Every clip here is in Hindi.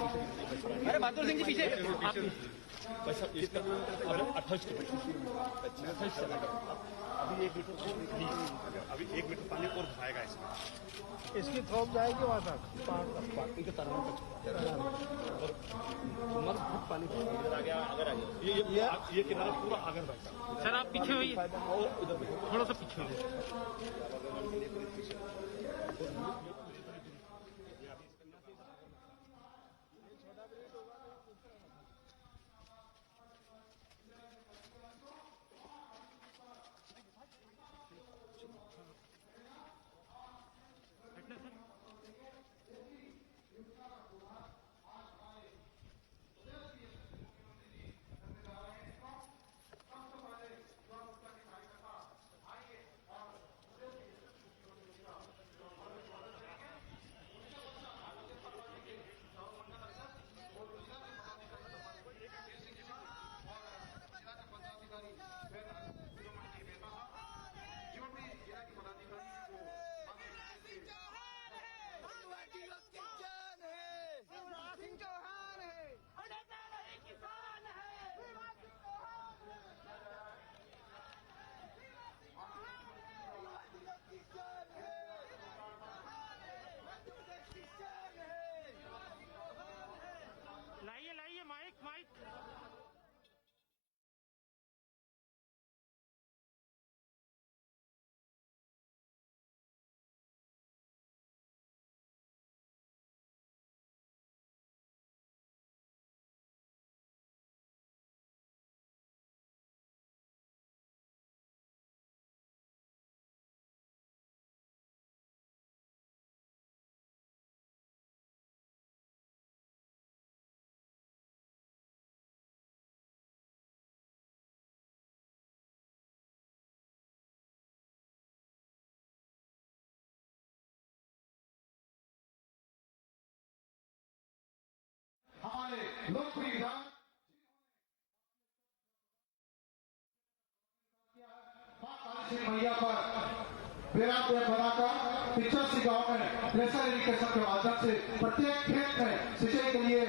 अरे बहादुर सिंह जी पीछे। इसका 28 के 28 चलेगा। अभी 1 मीटर पानी और खाएगा इसमें। इसकी थ्रोप जाएगी वहाँ तक पानी के तरह पानी अगर आ गया ये किनारा पूरा आगे बढ़ता। सर आप पीछे होइए, थोड़ा सा पीछे होइए। लाइए माइक। हमारे लोकप्रिय विधायक मैया पर विराट बनाकर 85 गांव में प्रेशर इरिगेशन के माध्यम से प्रत्येक खेत में सिंचाई के लिए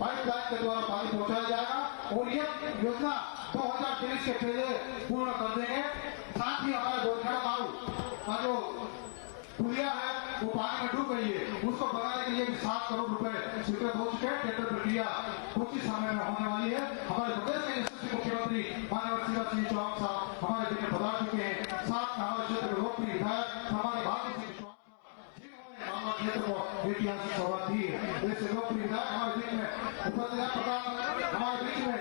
पाइपलाइन के द्वारा पानी पहुंचाया जाएगा और ये योजना 2023 के पहले पूर्ण कर देंगे। साथ ही हमारे गोरखा गांव का जो पुलिया है वो पानी में डूब गई है, उसको बनाने के लिए भी 7 करोड़ रुपए स्वीकृत हो चुके हैं। टेंडर प्रक्रिया कुछ ही समय में होने वाली है। हमारे प्रदेश के यशस्वी मुख्यमंत्री माननीय शिवराज सिंह चौहान साहब हमारे बीच में पधार चुके हैं। साथ में हमारे क्षेत्र के लोकप्रिय विधायक हमारे भाग्य सिंह चौहान क्षेत्र को ऐतिहासिक सौगात दी है। ऐसे लोकप्रिय विधायक हमारे बीच में उपस्थित हमारे बीच में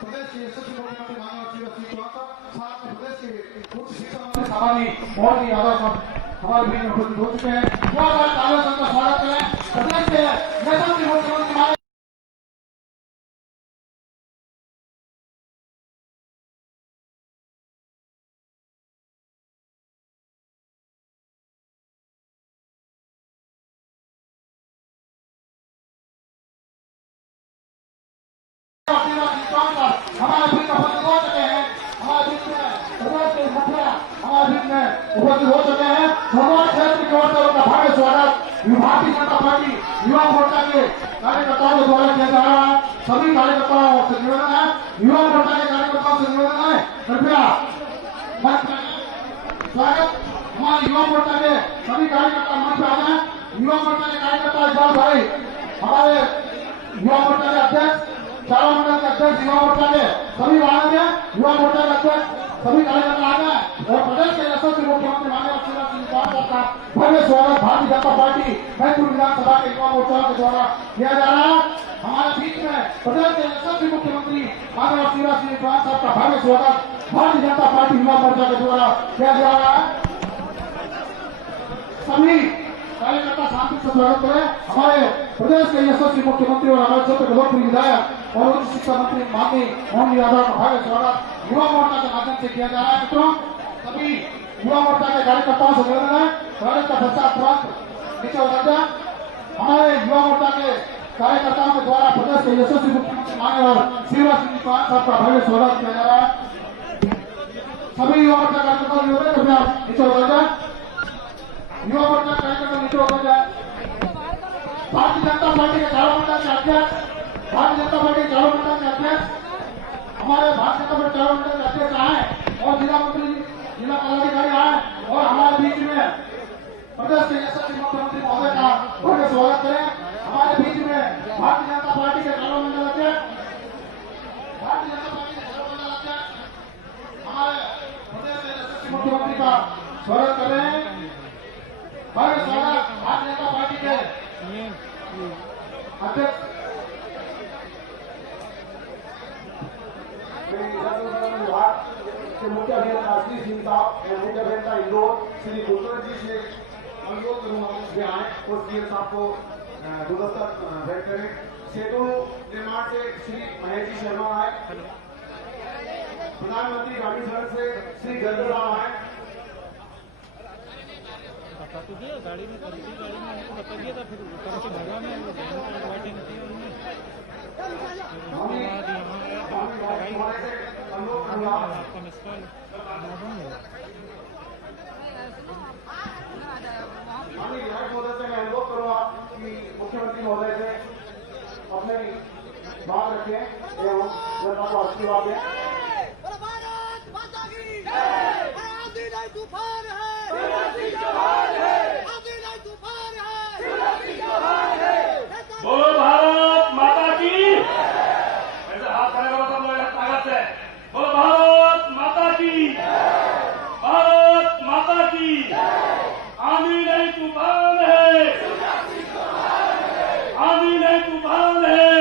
प्रदेश के यशस्वी मुख्यमंत्री माननीय शिवराज सिंह चौहान साहब, साथ में प्रदेश के उच्च शिक्षा मंत्री सामानी और यादव साहब हमारे बीच में उपस्थित हो चुके हैं। का स्वागत करें प्रदेश के यशस्वी मुख्यमंत्री हमारे बीच में उपस्थित हो चुके हैं। हमारे बीच में प्रदेश के मुखिया हमारे बीच में उपस्थित हो चुके हैं। भगवान क्षेत्र की ओर से उनका भव्य स्वागत भारतीय जनता पार्टी युवा मोर्चा के कार्यकर्ताओं के द्वारा किया जा रहा है। सभी कार्यकर्ताओं से निवेदन है, युवा मोर्चा के कार्यकर्ताओं से निवेदन है, कृपया स्वागत हमारे युवा मोर्चा के सभी कार्यकर्ता मंच पे आ जाए। युवा मोर्चा के कार्यकर्ता इकबाल भाई हमारे युवा मोर्चा के अध्यक्ष, चारों मंडल के अध्यक्ष युवा मोर्चा के सभी वाहन के युवा मोर्चा के अध्यक्ष सभी कार्यकर्ता आ गए और प्रदेश के यशस्वी मुख्यमंत्री माननीय शिवराज सिंह चौहान साहब का भव्य स्वागत भारतीय जनता पार्टी मैनपुर विधानसभा के युवा मोर्चा के द्वारा किया जा रहा है। हमारे बीच में प्रदेश के यशस्वी मुख्यमंत्री माननीय शिवराज सिंह चौहान साहब का भव्य स्वागत भारतीय जनता पार्टी युवा मोर्चा के द्वारा किया जा रहा है। सभी कार्यकर्ता शांति से स्वागत करें। हमारे प्रदेश के यशस्वी मुख्यमंत्री और हमारे क्षेत्र के लोकप्रिय विधायक और उच्च शिक्षा मंत्री माननीय मोहन यादव का भव्य स्वागत युवा मोर्चा के माध्यम से किया जा रहा है। मित्रों सभी युवा मोर्चा के कार्यकर्ताओं से निवेदन है, स्वागत का बच्चा तुरंत नीचे उतर जाए। हमारे युवा मोर्चा के कार्यकर्ताओं के द्वारा प्रदेश के यशस्वी मुख्यमंत्री माननीय और शिवराज सिंह चौहान साहब का भव्य स्वागत किया जा रहा है। सभी युवा मोर्चा कार्यकर्ताओं से निवेदन कृपया नीचे उतर जाए। युवा मोर्चा कार्यकर्ता नीचे उतर जाए। भारतीय जनता पार्टी के चारों मंडल के अध्यक्ष, भारतीय जनता पार्टी चारों मंडल के अध्यक्ष, हमारे भारतीय जनता पार्टी चारों मंडल के अध्यक्ष आए और जिला मंत्री, जिला पदाधिकारी आए और हमारे बीच में प्रदेश के यशस्वी मुख्यमंत्री महोदय का भव्य स्वागत करें। हमारे बीच में भारतीय जनता पार्टी के चारों मंडल अध्यक्ष, भारतीय जनता पार्टी के चारों मंडल अध्यक्ष हमारे प्रदेश के यशस्वी मुख्यमंत्री का स्वागत कर रहे हैं। भव्य स्वागत भारतीय जनता पार्टी के अध्यक्ष विभाग के मुख्य अभियंता श्री सिंह साहब और मुख्य अभियंता इंदौर श्री गुलशन जी से अनुरोध करूंगा कि आए और सीएम साहब को गुलदस्ता भेंट करें। सेतु निर्माण से श्री महेश जी शर्मा आए, प्रधानमंत्री ग्रामीण सड़क से श्री गंदर राव आए, बता तो दिया गाड़ी में गाड़ी में बता दिया था, फिर उतर के भगा में बैठे नहीं आपका मिसकॉल विधायक महोदय से मैं अनुरोध करूंगा कि मुख्यमंत्री महोदय से अपने बात रखें एवं जनता को आशीर्वाद दें। भारत माता की आंधी नहीं तूफान है, आंधी नहीं तूफान है। बोलो भारत माता की। ऐसे हाथ खड़े करो सब लोग ताकत से। बोलो भारत माता की, भारत माता की। आंधी नहीं तूफान है, आंधी नहीं तूफान है।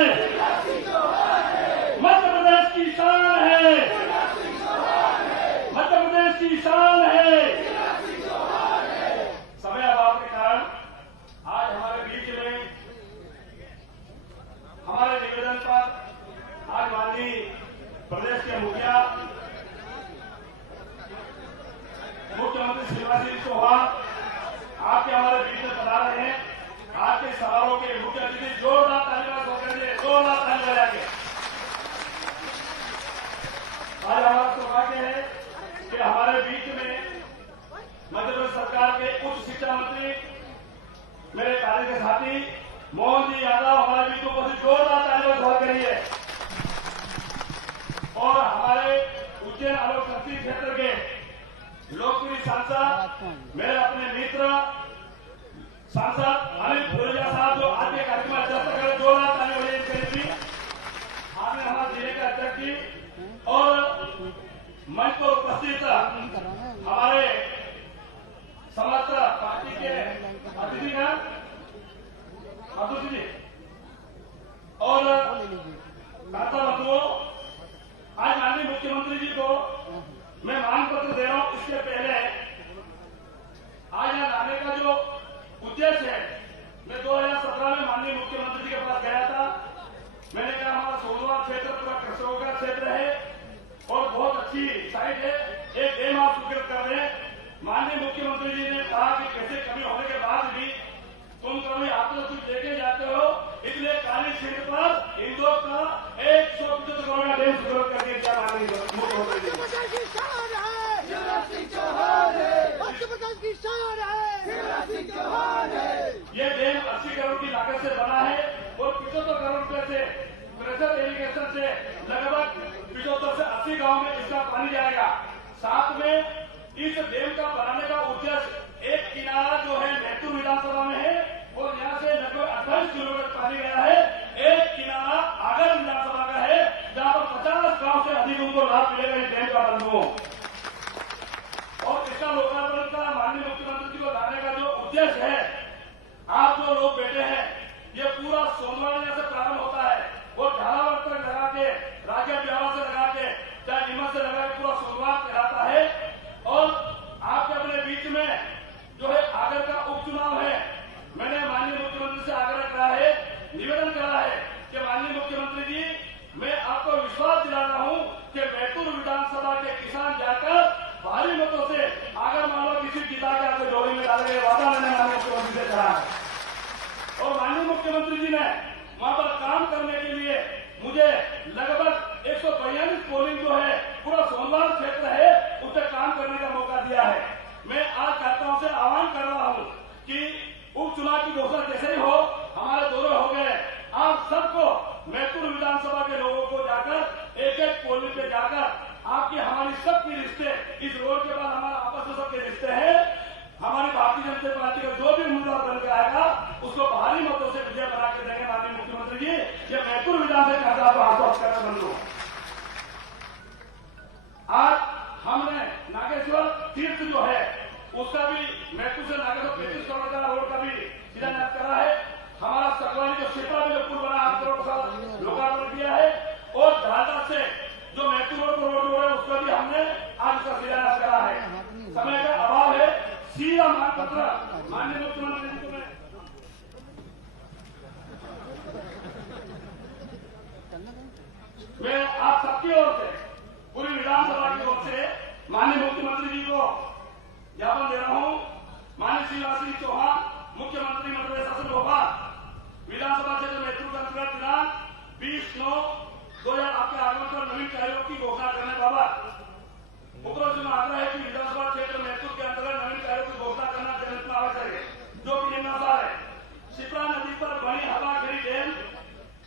मध्य प्रदेश की शान है, मध्य प्रदेश की शान है। समय अभाव के कारण आज हमारे बीच में हमारे निवेदन पर आज माननीय प्रदेश के मुखिया मुख्यमंत्री शिवराज सिंह चौहान आपके हमारे बीच में बता रहे हैं। आज के समारोह के मुख्य अतिथि जोरदार तालियां ठोकेंगे, जोरदार तालियां बजाएंगे। आज हमारा सौभाग्य है कि हमारे बीच में मध्य प्रदेश सरकार के उच्च शिक्षा मंत्री मेरे कार्य के साथी मोहन जी यादव हमारे बीच में उपस्थित, जोरदार तालियों से करिए। और हमारे उज्जैन आलोक शक्ति क्षेत्र के लोकप्रिय सांसद मेरे अपने मित्र सांसद अनिल भूरिया साहब जो आज के कार्यक्रम अध्यक्ष करें, जोरदार तालियों करेंगे। आपने हमारे जिले के अध्यक्ष जी और मंच पर उपस्थित हमारे समस्त पार्टी के अतिथिगण अतुल जी और दाता बंधुओं, आज माननीय मुख्यमंत्री जी को मैं मांग पत्र दे रहा हूं। इसके पहले आज यहाँ लाने का जो उद्देश्य है, मैं 2017 में माननीय मुख्यमंत्री जी के पास गया था। मैंने कहा हमारा सोनवार क्षेत्र पूरा कृषकों का क्षेत्र है और बहुत अच्छी साइट है, एक डैम आप स्वीकृत कर रहे हैं। माननीय मुख्यमंत्री जी ने कहा कि कैसे कमी होने के बाद भी तुम कभी आप तो कुछ लेके जाते हो, इसलिए काली सीट पर इंदौर का 175 करोड़ का डैम स्वीकृत कर दिया। क्या माननीय मुख्यमंत्री जी ये डैम 80 करोड़ की लागत से बना है और 75 करोड़ रुपए से प्रेशर इरिगेशन से लगभग 75 से 80 गांव में इसका पानी जाएगा। साथ में इस डैम का बनाने का उद्देश्य एक किनारा जो है बैतूल विधानसभा में है और यहाँ से लगभग 28 किलोमीटर पानी गया है। एक किनारा आगर विधानसभा का है जहाँ पर 50 गांव से अधिक उनको लाभ मिलेगा इस डैम का बंधुओं। और इसका लोकार्पण का माननीय मुख्यमंत्री जी को लाने का जो उद्देश्य है, आप जो लोग बैठे हैं, ये पूरा सोमवार से प्रारंभ होता है और झालावाड़ तक लगा के, राजा ब्यावा से लगा के, चाहे नीमच से लगा के पूरा सोमवार कहलाता है। और आपके अपने बीच में जो है आगर का उपचुनाव है। मैंने माननीय मुख्यमंत्री से आग्रह करा है, निवेदन करा है कि माननीय मुख्यमंत्री जी, मैं आपको विश्वास दिला रहा हूं कि बैतूल विधानसभा के किसान जाकर भारी मतों से आगर मान लो किसी पिता के आपके जोड़ी में डालेंगे, वादा मैंने माननीय मुख्यमंत्री से करा है। और माननीय मुख्यमंत्री जी ने वहां पर काम करने के लिए मुझे लगभग 142 पोलिंग जो है पूरा सोमवार क्षेत्र है उसे काम करने का मौका दिया है। मैं आज छात्राओं से आह्वान कर रहा हूं कि उपचुनाव की घोषणा जैसे ही हो, हमारे दौरे हो गए, आप घटना को आश्वस्त कर बंधु। आज हमने नागेश्वर तीर्थ जो है उसका भी मैथुर से नागेश्वर 35 करोड़ का रोड का भी शिलान्यास करा है। हमारा सकवानी जो शिप्रा में जो पुल बना 8 करोड़ का लोकार्पण किया है और झालदा से जो मैथुर रोड को रोड है उसका भी हमने आज उसका शिलान्यास करा है। समय का अभाव है, सीधा मानपत्र माननीय मुख्यमंत्री जी को मैं आप सबकी ओर से पूरी विधानसभा की ओर से माननीय मुख्यमंत्री जी को ज्ञापन दे रहा हूं। माननीय शिवराज सिंह चौहान मुख्यमंत्री मध्य प्रदेश शासन भोपाल विधानसभा क्षेत्र मैथुर का अंतर्गत दिनांक 20/9/2000 आपके आगमन पर नवीन कार्यों की घोषणा करने बाबत उपरोक्त में आग्रह है कि विधानसभा क्षेत्र मैथुर के अंतर्गत नवीन कार्यों की घोषणा करना जनहित में आवश्यक है, जो कि निम्नानुसार है। शिप्रा नदी पर बनी हवाखेड़ी डैम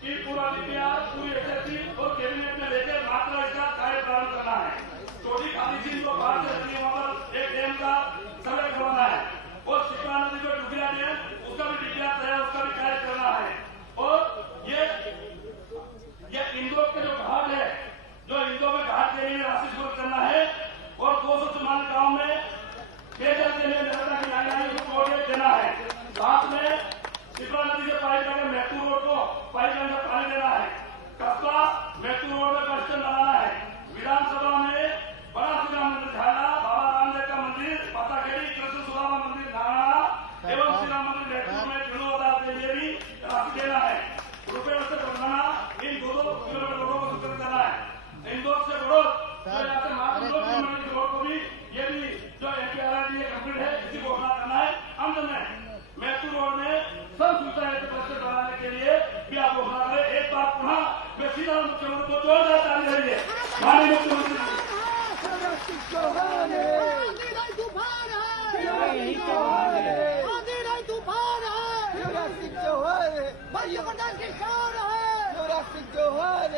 की पूरा डीपीआर पूरी एसएससी और कैबिनेट में लेकर मात्र इसका कार्य प्रारंभ करना है। छोटी खाली चीज को बाहर से नदियों पर एक डैम का सर्वे करवाना है और शिप्रा नदी जो डुगिया डैम उसका भी डीपीआर तैयार, उसका भी कार्य करना है। और ये इंदौर के जो घाट है, जो इंदौर में घाट के लिए राशि शुरू करना है और 244 गाँव में पेयजल के लिए व्यवस्था की जाएगी, उसको देना है। साथ में शिप्रा नदी से पाइप लाइन मैथुर रोड को पाइपलाइन से पानी देना है। कस्बा मैथुर रोड में बस स्टैंड बनाना है। विधानसभा में बड़ा श्री राम मंदिर झाला, बाबा रामदेव का मंदिर पताखेड़ी, कृष्ण सुदामा मंदिर नारायण एवं श्री राम मंदिर मैथुर में जीर्णोद्धार के लिए भी राशि देना है। रुपये से बढ़ाना, इन 2 किलोमीटर रोडों को सुकृत करना है। इंदौर से बड़ोद जो यहाँ से मात्र 2 किलोमीटर की रोड को भी ये भी जो एनपीआरआई कंप्लीट है इसी को घोषणा करना है। अंत में मैथुर रोड में सब सुविधाएं बनाने के लिए भी आप घोषणा करें। एक बार पुनः मैं सीधा मुख्यमंत्री को जोरदार ताली दीजिए। माननीय मुख्यमंत्री आंधी नहीं तूफान है, आंधी नहीं तूफान है, शिवराज सिंह चौहान मध्य प्रदेश की शान है, शिवराज सिंह चौहान।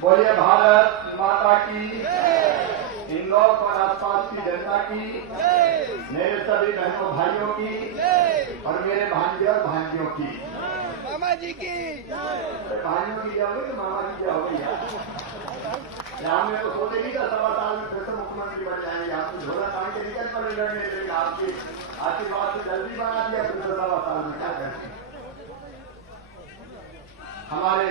बोलिए भारत माता की, इंदौर और आसपास की जनता की, मेरे सभी बहनों भाइयों की और मेरे भांजे और भांजियों की, मामा जी की भाइयों की क्या हो गई, मामा की क्या हो गई यार। हमने तो सोचे नहीं था 7 साल में फिर से मुख्यमंत्री बन जाएंगे। आपको झोला तान के निकल पड़े लड़ने, लेकिन आपके आशीर्वाद से जल्दी बना दिया फिर से 7 साल में। क्या करें, हमारे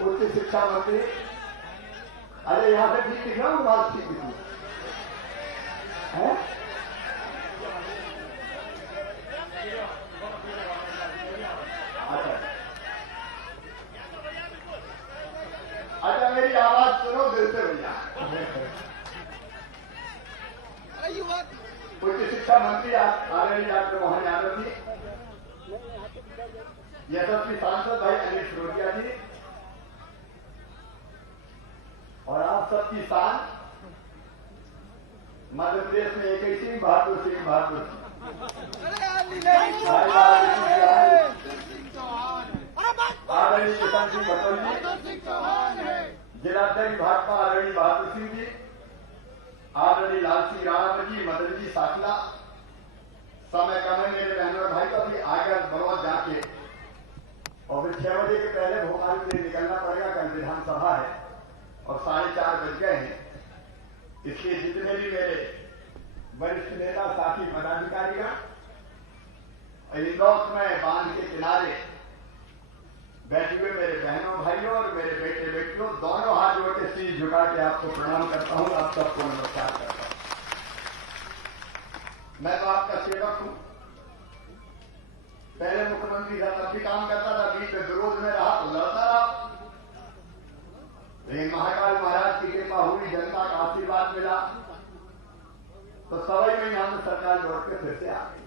उच्च शिक्षा मंत्री, अरे यहाँ से ठीक दिख रहा हूँ, बात ठीक दिखी है। अच्छा मेरी आवाज सुनो दिल से भैया। उच्च शिक्षा मंत्री आदरणीय डॉक्टर मोहन यादव जी, यशस्वी सांसद भाई अनिल फिरोदिया जी और आप सबकी शान मध्य प्रदेश में एक ऐसी बहादुर सिंह बहादुर आदरणीय किशन सिंह भटोल जी, जिलाध्यक्ष भाजपा आदरणीय बहादुर सिंह जी, आदरणीय लाल सिंह राणा जी, मदन जी साकला। समय कम है मेरे बहनों भाई, तो अभी आगे बड़ौद जाके और फिर 6 बजे के पहले भोपाल के लिए निकलना पड़ेगा। कल विधानसभा है और 4:30 बज गए हैं, इसलिए जितने भी मेरे वरिष्ठ नेता साथी पदाधिकारियां इंदौर में बांध के किनारे बैठे हुए मेरे बहनों भाइयों और मेरे बेटे बेटियों, दोनों हाथ जोड़ के शीश झुका के आपको प्रणाम करता हूं, आप सबको नमस्कार करता हूं। मैं तो आपका सेवक हूं, पहले मुख्यमंत्री था तब भी काम करता था, बीच में विरोध में रहा तो लड़ता रहा, लेकिन महाकाल महाराज की कृपा हुई, जनता का आशीर्वाद मिला तो 1.25 महीना में सरकार लौट के फिर से आ गई।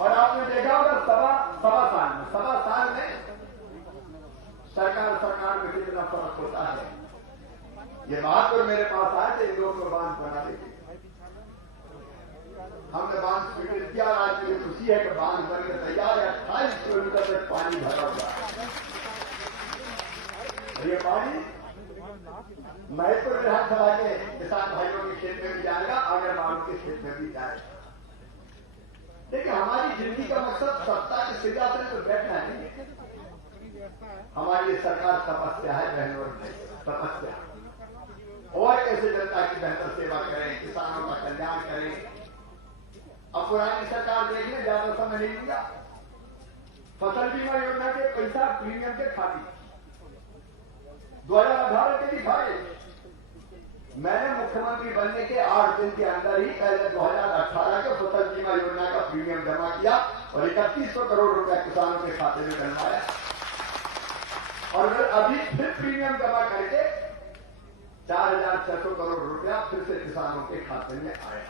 और आपने देखा होगा सवा साल में सरकार में कितना फर्क होता है। ये महापुर मेरे पास आए थे इंदौर को बांध बना देंगे, हमने बांध स्वीकृत किया। आज मुझे खुशी है कि बांध बनकर तैयार है, 28 किलोमीटर तक पानी भरा हुआ है। ये पानी महत्वपूर्ण विधानसभा के किसान भाइयों के खेत में भी जाएगा, आगर बाबू के खेत में भी जाएगा। देखिए हमारी जिंदगी का मकसद सत्ता के सिंहासन पर बैठना नहीं है। हमारी ये सरकार तपस्या है बहनों, तपस्या। और कैसे जनता की बेहतर सेवा करें, किसानों का कल्याण करें। अब पुरानी सरकार देखने ज्यादा समय नहीं लिया, फसल बीमा योजना के पैसा प्रीमियम के खाती 2018 के दिखाए। मैंने मुख्यमंत्री बनने के 8 दिन के अंदर ही पहले 2018 के फसल बीमा योजना का प्रीमियम जमा किया और 3100 करोड़ रुपया किसानों के खाते में डलवाया। और अभी फिर प्रीमियम जमा करके 4600 करोड़ रुपया फिर से किसानों के खाते में आया।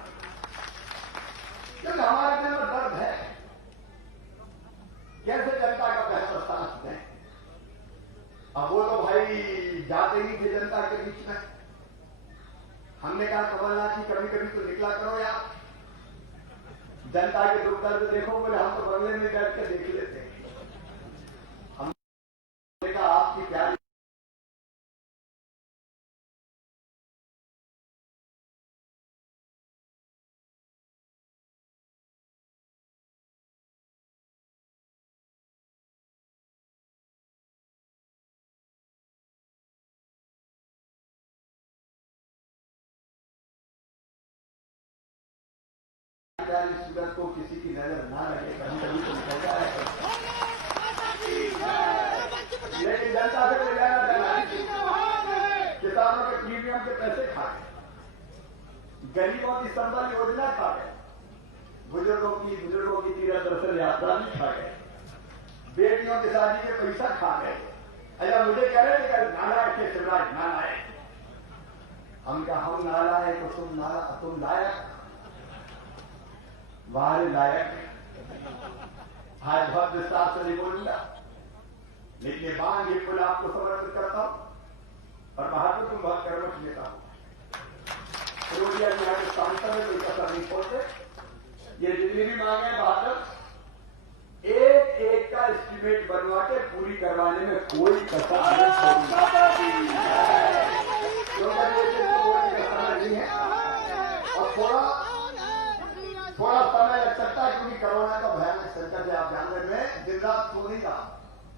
क्योंकि हमारे दिल में दर्द है, कैसे जनता का बेहतर साथ दें। अब वो तो भाई जाते ही थे जनता के बीच में। हमने कहा कमलनाथ जी कभी कभी तो निकला करो यार, जनता के दुख दर्द देखो। बोले हम तो बंगले में बैठ के देख लेते हैं। हमने कहा आपकी प्यारी सूरत को किसी की नजर ना लगे, कभी कभी तो निकलता है, लेकिन जनता से कोई लेना देना नहीं। किसानों के प्रीमियम के पैसे खा गए, गरीबों की संबल योजना खा गए, बुजुर्गों की तीर्थ दर्शन यात्रा भी खा गए, बेटियों की शादी के पैसा खा गए। अच्छा मुझे कह रहे थे नालायक थे शिवराज, नालायक। हम क्या हम नालायक तो तुम लायक, वारे लायक। आज बहुत विस्तार से नहीं बोलूंगा, लेकिन ये पुल आपको समर्पित करता हूं। और बहादुर तुम बहुत कर्मठ नेता हो। रोडिया जी यहाँ के सांसद में कोई कसर नहीं छोड़ते। ये जितनी भी मांगे बहादुर एक एक का एस्टीमेट बनवा के पूरी करवाने में कोई कसर नहीं है। और थोड़ा समय लग सकता है क्योंकि कोरोना का भयानक संकट है। आप जानने में दिन रात सो नहीं था,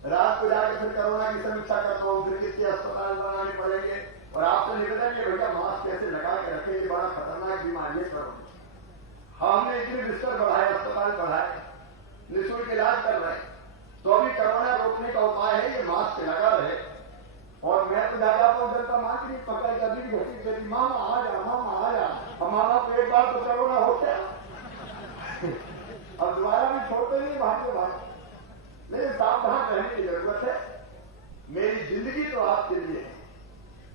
रात को जाकर फिर कोरोना की समीक्षा करता हूँ, फिर कितने अस्पताल बनाने पड़ेंगे। और आपसे निवेदन है भैया मास्क कैसे लगा के रखेंगे, बड़ा खतरनाक बीमारी है। हमने इतने बिस्तर बढ़ाए, अस्पताल बढ़ाए, निःशुल्क इलाज कर रहे हैं। तो अभी कोरोना रोकने का उपाय है ये मास्क लगा रहे। और मैं तो ज्यादा को जनता मां की पकड़ के अभी भी घटी थी, मामा आ जा, मामा आ जा। हमारा तो एक बार तो कोरोना होता है, अब दोबारा भी छोड़ते नहीं भाग भाग। लेकिन सावधान रहने की जरूरत है। मेरी जिंदगी तो आपके लिए है।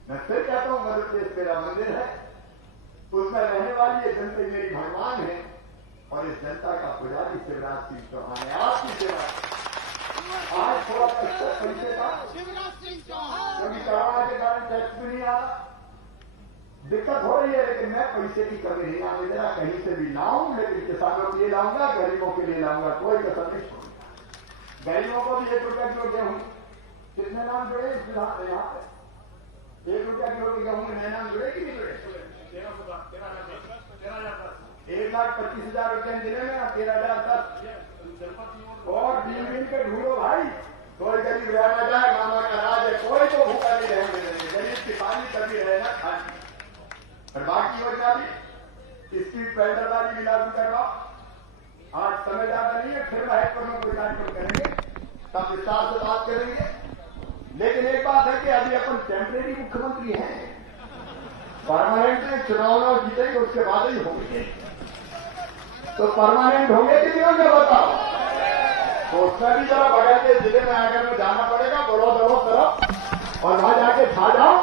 मैं फिर कहता हूं मध्य प्रदेश मेरा मंदिर है, उसमें रहने वाली ये जनता मेरी भगवान है। और इस जनता का पुजारी शिवराज सिंह चौहान है। आपकी सेवा आज थोड़ा कष्ट पैसे का, क्योंकि कोरोना के कारण टैक्स भी नहीं आ रहा, दिक्कत हो रही है। लेकिन मैं पैसे की कमी नहीं आने देना, कहीं से भी लाऊं, लेकिन किसानों के लिए लाऊंगा, गरीबों के लिए लाऊंगा, कोई कसर नहीं छोड़ूंगा। गरीबों को भी 1 रुपया किलो गेहूं, कितने नाम जुड़े यहाँ पे? 1 रुपया किलो के गेहूं में नए नाम जुड़े कि नहीं जुड़े? 1,25,000 रुपये जिले में 13,010। और दिन के ढूंढो भाई, कोई गरीब रहना जाए, मामा का राज है, कोई तो भूखा नहीं रहने देंगे। गरीब किसानी कभी रहना खाली। और बाकी योजना भी स्ट्रीट वेंडर वाली भी लागू करवाओ। आज समय ज्यादा नहीं है, फिर महत्व में कोई कार्यक्रम करेंगे, तब विस्तार से बात करेंगे। लेकिन एक बात है कि अभी अपन टेम्परेरी मुख्यमंत्री हैं, परमानेंट में चुनाव जीतेंगे उसके बाद ही होंगे। तो परमानेंट होंगे कि नहीं होंगे बताओ? तो उसमें भी जरा बगल के जिले में आकर में जाना पड़ेगा, बोलो दोनों तरफ, और वहां जाके खा जाओ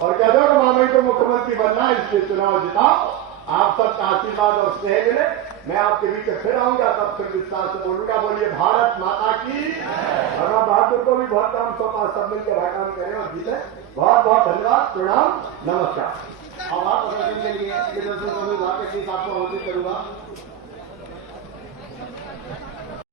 और कह दो कि मामई को मुख्यमंत्री बनना है, इसलिए चुनाव जिताओ। आप सबका आशीर्वाद और स्नेह मिले, मैं आपके बीच फिर आऊंगा, तब फिर विस्तार से बोलूंगा। बोलिए भारत माता की। और बहादुर को भी बहुत काम सौंपा, सब मिलकर भाई काम करें और जीते। बहुत बहुत धन्यवाद, प्रणाम, नमस्कार। अब आप के लिए आपको आमंत्रित करूंगा।